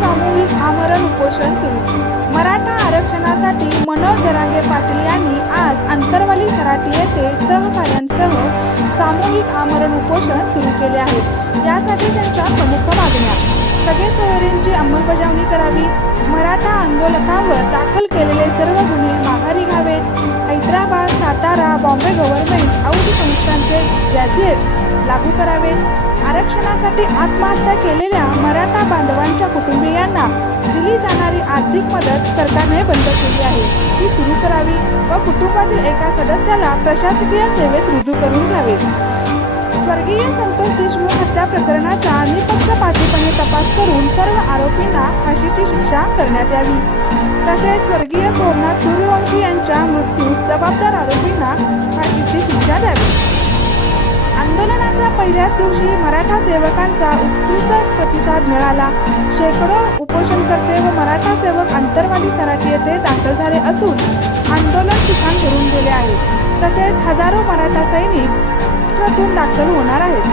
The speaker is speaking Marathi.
सामूहिक आमरण उपोषण सुरू। मराठा आरक्षणासाठी मनोज जरांगे पाटील यांनी आज आंतरवाली सराटी येथे सहकाऱ्यांसह सामूहिक आमरण उपोषण सुरू केले आहे। यासाठी त्यांच्या प्रमुख मागण्या: सगळे सोयरींची अंमलबजावणी करावी, मराठा आंदोलकांवर दाखल केलेले सर्व गुन्हे माघारी घ्यावेत, हैदराबाद, सातारा, बॉम्बे गव्हर्नमेंट औद्योगिक संस्थांचे गॅझेट्स लागू करावेत, आरक्षणासाठी आत्महत्या केलेल्या मराठा बांधवांच्या कुटुंबियांना दिली जाणारी आर्थिक मदत सरकारने बंद केली आहे, ती सुरू करावी व कुटुंबातील एका सदस्याला प्रशासकीय सेवेत रुजू करून घ्यावे। स्वर्गीय संतोष देशमुख हत्या प्रकरणाचा निपक्षपातीपणे तपास करून सर्व आरोपींना फाशीची शिक्षा करण्यात यावी। तसेच स्वर्गीय सोमनाथ सूर्यवंशी यांच्या मृत्यूस जबाबदार आरोपींना फाशीची शिक्षा द्यावी। आंदोलनाच्या पहिल्याच दिवशी मराठा सेवकांचा उत्स्फूर्त प्रतिसाद मिळाला। शेकडो उपोषणकर्ते व मराठा सेवक आंतरवाली सराटी येथे दाखल झाले असून आंदोलन ठिकाण भरून गेले आहे। तसेच हजारो मराठा सैनिक महाराष्ट्रातून दाखल होणार आहेत।